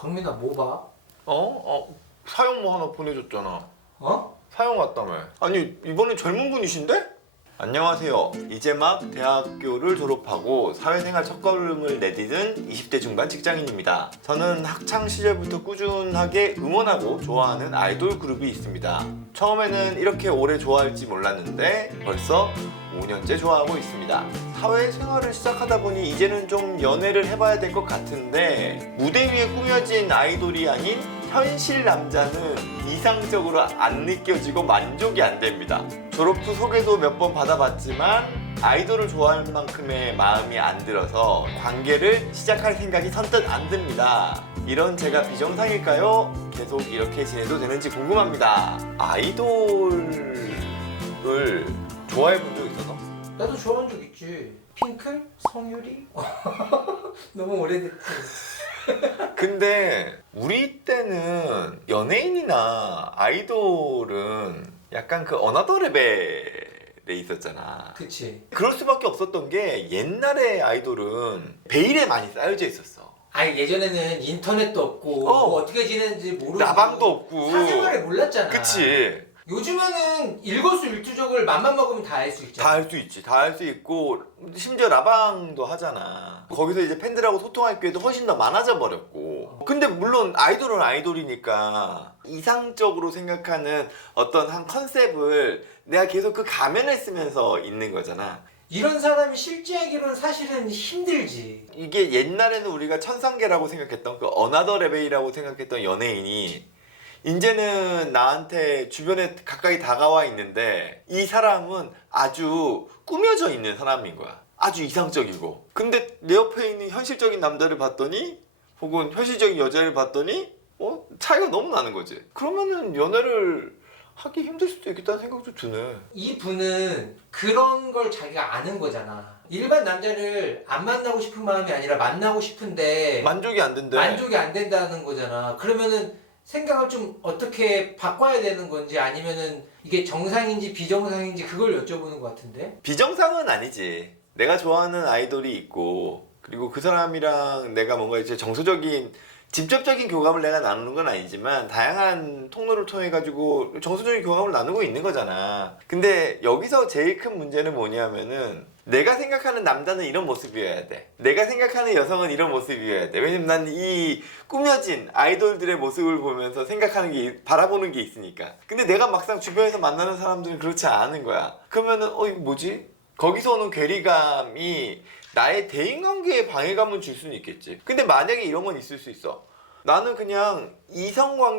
강민아 뭐 봐? 사용 뭐 하나 보내줬잖아. 어? 사용 왔다며. 아니 이번엔 젊은 분이신데? 안녕하세요. 이제 막 대학교를 졸업하고 사회생활 첫걸음을 내딛은 20대 중반 직장인입니다. 저는 학창 시절부터 꾸준하게 응원하고 좋아하는 아이돌 그룹이 있습니다. 처음에는 이렇게 오래 좋아할지 몰랐는데 벌써 5년째 좋아하고 있습니다. 사회생활을 시작하다 보니 이제는 좀 연애를 해봐야 될 것 같은데 무대 위에 꾸며진 아이돌이 아닌 현실 남자는 이상적으로 안 느껴지고 만족이 안 됩니다. 졸업 후 소개도 몇 번 받아봤지만 아이돌을 좋아할 만큼의 마음이 안 들어서 관계를 시작할 생각이 선뜻 안 듭니다. 이런 제가 비정상일까요? 계속 이렇게 지내도 되는지 궁금합니다. 아이돌을 좋아해 본 적 있어서? 나도 좋아한 적 있지. 핑클? 성유리? 너무 오래됐지. 근데 우리 때는 연예인이나 아이돌은 약간 그 어나더 레벨에 있었잖아. 그치. 그럴 수밖에 없었던 게 옛날에 아이돌은 베일에 많이 쌓여져 있었어. 아니 예전에는 인터넷도 없고 뭐 어떻게 지내는지 모르고 라방도 없고 사생활을 몰랐잖아. 그치. 요즘에는 일거수일투족을 맘만 먹으면 다 할 수 있잖아. 다 할 수 있지. 다 할 수 있고 심지어 라방도 하잖아. 거기서 이제 팬들하고 소통할 기회도 훨씬 더 많아져 버렸고. 근데 물론 아이돌은 아이돌이니까 이상적으로 생각하는 어떤 한 컨셉을 내가 계속 그 가면을 쓰면서 있는 거잖아. 이런 사람이 실제하기로는 사실은 힘들지. 이게 옛날에는 우리가 천상계라고 생각했던 그 어나더 레벨이라고 생각했던 연예인이 이제는 나한테 주변에 가까이 다가와 있는데 이 사람은 아주 꾸며져 있는 사람인 거야. 아주 이상적이고. 근데 내 옆에 있는 현실적인 남자를 봤더니 혹은 현실적인 여자를 봤더니 차이가 너무 나는 거지. 그러면은 연애를 하기 힘들 수도 있겠다는 생각도 드네. 이 분은 그런 걸 자기가 아는 거잖아. 일반 남자를 안 만나고 싶은 마음이 아니라 만나고 싶은데 만족이 안 된대. 만족이 안 된다는 거잖아. 그러면은 생각을 좀 어떻게 바꿔야 되는 건지 아니면은 이게 정상인지 비정상인지 그걸 여쭤보는 것 같은데? 비정상은 아니지. 내가 좋아하는 아이돌이 있고 그리고 그 사람이랑 내가 뭔가 이제 정서적인 직접적인 교감을 내가 나누는 건 아니지만 다양한 통로를 통해 가지고 정서적인 교감을 나누고 있는 거잖아. 근데 여기서 제일 큰 문제는 뭐냐면은 내가 생각하는 남자는 이런 모습이어야 돼. 내가 생각하는 여성은 이런 모습이어야 돼. 왜냐면 난 이 꾸며진 아이돌들의 모습을 보면서 생각하는 게 바라보는 게 있으니까. 근데 내가 막상 주변에서 만나는 사람들은 그렇지 않은 거야. 그러면은 이거 뭐지? 거기서 오는 괴리감이 나의 대인관계에 방해감을 줄 수는 있겠지. 근데 만약에 이런 건 있을 수 있어. 나는 그냥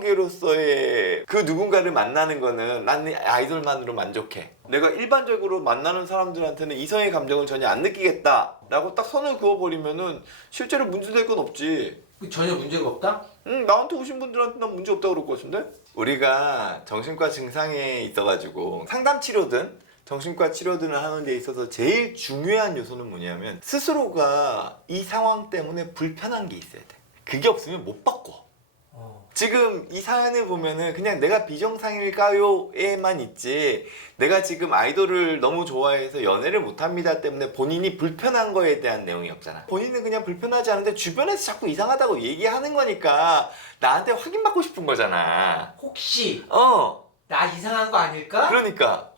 이성관계로서의 그 누군가를 만나는 거는 나는 아이돌만으로 만족해. 내가 일반적으로 만나는 사람들한테는 이성의 감정을 전혀 안 느끼겠다 라고 딱 선을 그어버리면은 실제로 문제될 건 없지. 전혀 문제가 없다? 나한테 오신 분들한테 난 문제 없다고 그럴 것 같은데? 우리가 정신과 증상에 있어가지고 상담치료든 정신과 치료들을 하는 데 있어서 제일 중요한 요소는 뭐냐면 스스로가 이 상황 때문에 불편한 게 있어야 돼. 그게 없으면 못 바꿔. 지금 이 사연을 보면은 그냥 내가 비정상일까요?에만 있지 내가 지금 아이돌을 너무 좋아해서 연애를 못합니다 때문에 본인이 불편한 거에 대한 내용이 없잖아. 본인은 그냥 불편하지 않은데 주변에서 자꾸 이상하다고 얘기하는 거니까 나한테 확인받고 싶은 거잖아. 혹시 나 이상한 거 아닐까? 그러니까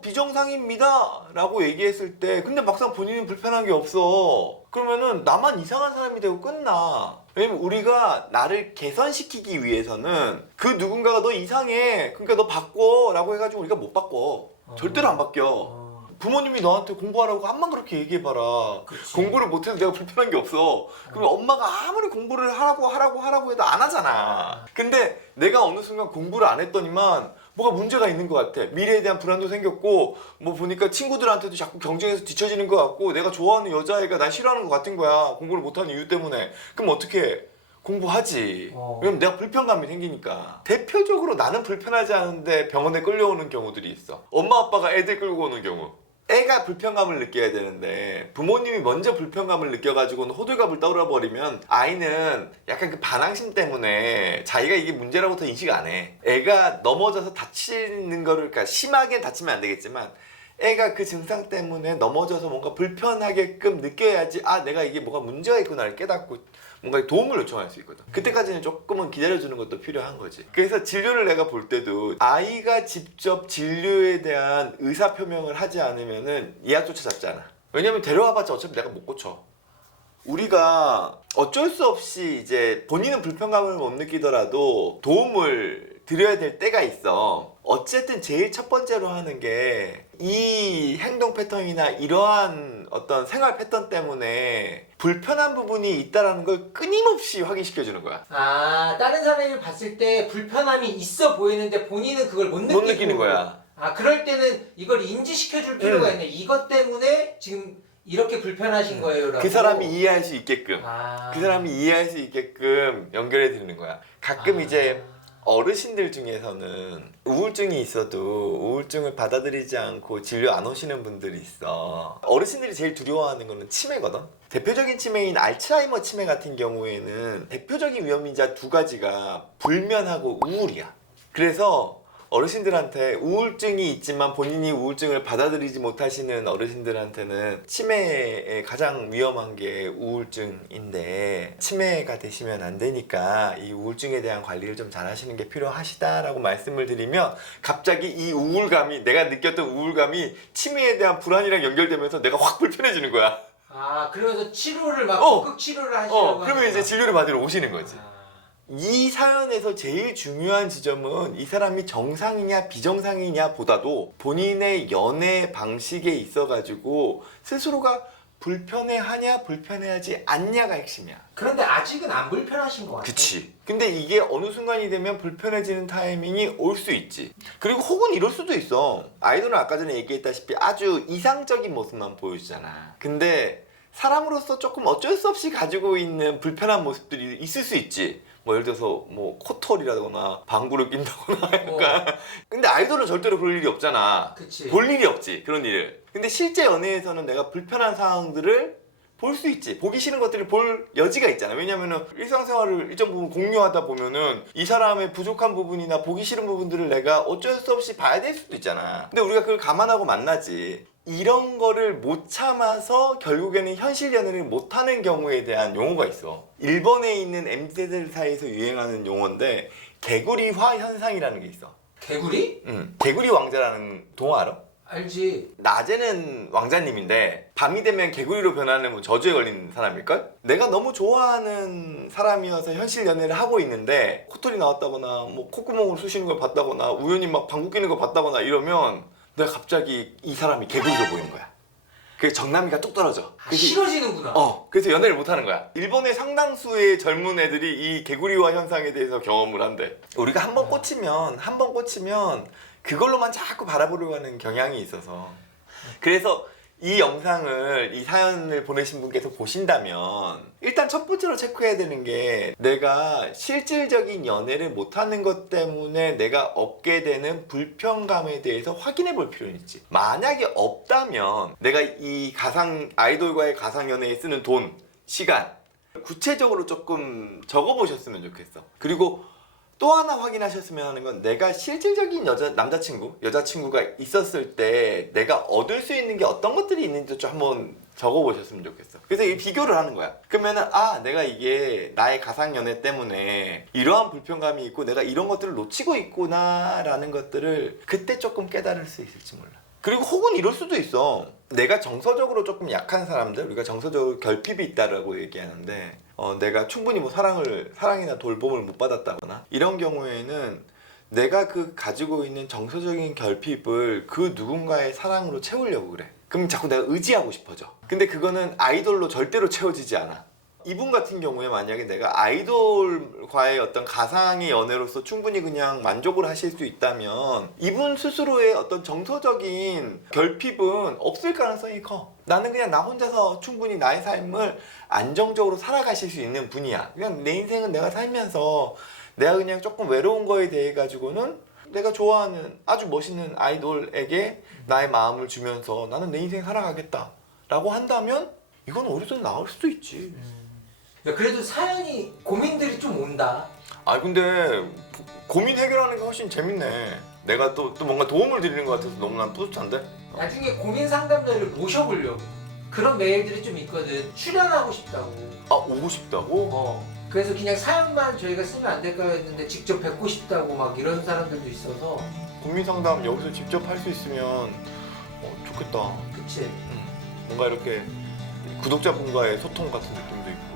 비정상입니다 라고 얘기했을 때 근데 막상 본인은 불편한 게 없어. 그러면은 나만 이상한 사람이 되고 끝나. 왜냐면 우리가 나를 개선시키기 위해서는 그 누군가가 너 이상해 그러니까 너 바꿔 라고 해가지고 우리가 못 바꿔. 절대로 안 바뀌어. 부모님이 너한테 공부하라고 한번 그렇게 얘기해봐라. 그치. 공부를 못해서 내가 불편한 게 없어. 그러면 엄마가 아무리 공부를 하라고 해도 안 하잖아. 근데 내가 어느 순간 공부를 안 했더니만 뭐가 문제가 있는 것 같아. 미래에 대한 불안도 생겼고 뭐 보니까 친구들한테도 자꾸 경쟁에서 뒤처지는 것 같고 내가 좋아하는 여자애가 날 싫어하는 것 같은 거야. 공부를 못하는 이유 때문에. 그럼 어떻게 해? 공부하지. 왜냐면 내가 불편감이 생기니까. 대표적으로 나는 불편하지 않은데 병원에 끌려오는 경우들이 있어. 엄마 아빠가 애들 끌고 오는 경우. 애가 불편감을 느껴야 되는데 부모님이 먼저 불편감을 느껴가지고는 호들갑을 떨어버리면 아이는 약간 그 반항심 때문에 자기가 이게 문제라고 더 인식 안 해. 애가 넘어져서 다치는 거를 그러니까 심하게 다치면 안 되겠지만 애가 그 증상 때문에 넘어져서 뭔가 불편하게끔 느껴야지 아 내가 이게 뭐가 문제가 있구나를 깨닫고 뭔가 도움을 요청할 수 있거든. 그때까지는 조금은 기다려주는 것도 필요한 거지. 그래서 진료를 내가 볼 때도 아이가 직접 진료에 대한 의사표명을 하지 않으면은 예약조차 잡지 않아. 왜냐면 데려와봤자 어차피 내가 못 고쳐. 우리가 어쩔 수 없이 이제 본인은 불편감을 못 느끼더라도 도움을 드려야 될 때가 있어. 어쨌든 제일 첫 번째로 하는 게 이 행동 패턴이나 이러한 어떤 생활 패턴 때문에 불편한 부분이 있다는 걸 끊임없이 확인시켜 주는 거야. 아, 다른 사람이 봤을 때 불편함이 있어 보이는데 본인은 그걸 못 못 느끼는 거야. 아, 그럴 때는 이걸 인지시켜 줄 필요가 있네. 이것 때문에 지금 이렇게 불편하신 거예요라고. 그 사람이 이해할 수 있게끔. 아. 그 사람이 이해할 수 있게끔 연결해 드리는 거야. 가끔 이제 어르신들 중에서는 우울증이 있어도 우울증을 받아들이지 않고 진료 안 오시는 분들이 있어. 어르신들이 제일 두려워하는 거는 치매거든. 대표적인 치매인 알츠하이머 치매 같은 경우에는 대표적인 위험인자 두 가지가 불면하고 우울이야. 그래서 어르신들한테 우울증이 있지만 본인이 우울증을 받아들이지 못하시는 어르신들한테는 치매에 가장 위험한 게 우울증인데 치매가 되시면 안 되니까 이 우울증에 대한 관리를 좀 잘 하시는 게 필요하시다라고 말씀을 드리면 갑자기 이 우울감이 내가 느꼈던 우울감이 치매에 대한 불안이랑 연결되면서 내가 확 불편해지는 거야. 아, 그러면서 치료를 막 적극 치료를 하시려고 그러면 이제 하니까. 진료를 받으러 오시는 거지. 아. 이 사연에서 제일 중요한 지점은 이 사람이 정상이냐 비정상이냐 보다도 본인의 연애 방식에 있어가지고 스스로가 불편해하냐 불편해하지 않냐가 핵심이야. 그런데 아직은 안 불편하신 것 같아요. 그치. 근데 이게 어느 순간이 되면 불편해지는 타이밍이 올 수 있지. 그리고 혹은 이럴 수도 있어. 아이돌은 아까 전에 얘기했다시피 아주 이상적인 모습만 보여주잖아. 근데 사람으로서 조금 어쩔 수 없이 가지고 있는 불편한 모습들이 있을 수 있지. 뭐 예를 들어서 뭐 코털이라거나 방구를 낀다거나 약간 근데 아이돌은 절대로 그럴 일이 없잖아. 그치. 볼 일이 없지 그런 일을. 근데 실제 연애에서는 내가 불편한 상황들을 볼 수 있지. 보기 싫은 것들을 볼 여지가 있잖아. 왜냐면은 일상생활을 일정 부분 공유하다 보면은 이 사람의 부족한 부분이나 보기 싫은 부분들을 내가 어쩔 수 없이 봐야 될 수도 있잖아. 근데 우리가 그걸 감안하고 만나지. 이런 거를 못 참아서 결국에는 현실 연애를 못하는 경우에 대한 용어가 있어. 일본에 있는 MZ들 사이에서 유행하는 용어인데 개구리화 현상이라는 게 있어. 개구리? 개구리 왕자라는 동화 알아? 알지. 낮에는 왕자님인데 밤이 되면 개구리로 변하는 뭐 저주에 걸린 사람일걸? 내가 너무 좋아하는 사람이어서 현실 연애를 하고 있는데 코털이 나왔다거나 뭐 콧구멍을 쑤시는 걸 봤다거나 우연히 막 방구 끼는 걸 봤다거나 이러면 내가 갑자기 이 사람이 개구리로 보이는 거야. 그래서 정남이가 뚝 떨어져. 아, 싫어지는구나. 그래서 연애를 못 하는 거야. 일본의 상당수의 젊은 애들이 이 개구리화 현상에 대해서 경험을 한대. 우리가 한 번 꽂히면 그걸로만 자꾸 바라보려고 하는 경향이 있어서. 그래서 이 영상을, 이 사연을 보내신 분께서 보신다면 일단 첫 번째로 체크해야 되는 게 내가 실질적인 연애를 못하는 것 때문에 내가 얻게 되는 불편감에 대해서 확인해 볼 필요는 있지. 만약에 없다면 내가 이 아이돌과의 가상 연애에 쓰는 돈, 시간 구체적으로 조금 적어 보셨으면 좋겠어. 그리고 또 하나 확인하셨으면 하는 건 내가 실질적인 여자친구가 있었을 때 내가 얻을 수 있는 게 어떤 것들이 있는지 좀 한번 적어보셨으면 좋겠어. 그래서 이 비교를 하는 거야. 그러면은 내가 이게 나의 가상연애 때문에 이러한 불편감이 있고 내가 이런 것들을 놓치고 있구나 라는 것들을 그때 조금 깨달을 수 있을지 몰라. 그리고 혹은 이럴 수도 있어. 내가 정서적으로 조금 약한 사람들, 우리가 정서적으로 결핍이 있다라고 얘기하는데 내가 충분히 뭐 사랑이나 돌봄을 못 받았다거나 이런 경우에는 내가 그 가지고 있는 정서적인 결핍을 그 누군가의 사랑으로 채우려고 그래. 그럼 자꾸 내가 의지하고 싶어져. 근데 그거는 아이돌로 절대로 채워지지 않아. 이분 같은 경우에 만약에 내가 아이돌과의 어떤 가상의 연애로서 충분히 그냥 만족을 하실 수 있다면 이분 스스로의 어떤 정서적인 결핍은 없을 가능성이 커. 나는 그냥 나 혼자서 충분히 나의 삶을 안정적으로 살아가실 수 있는 분이야. 그냥 내 인생은 내가 살면서 내가 그냥 조금 외로운 거에 대해 가지고는 내가 좋아하는 아주 멋있는 아이돌에게 나의 마음을 주면서 나는 내 인생 살아가겠다 라고 한다면 이건 어디서 나올 수도 있지. 야, 그래도 사연이 고민들이 좀 온다. 근데 고민 해결하는 게 훨씬 재밌네. 내가 또 뭔가 도움을 드리는 것 같아서 너무나 뿌듯한데? 나중에 고민 상담자를 모셔보려고 그런 메일들이 좀 있거든. 출연하고 싶다고. 아, 오고 싶다고? 그래서 그냥 사연만 저희가 쓰면 안 될까요 했는데 직접 뵙고 싶다고 막 이런 사람들도 있어서. 고민 상담 여기서 직접 할 수 있으면 좋겠다. 그치. 뭔가 이렇게 구독자분과의 소통 같은 느낌도 있고.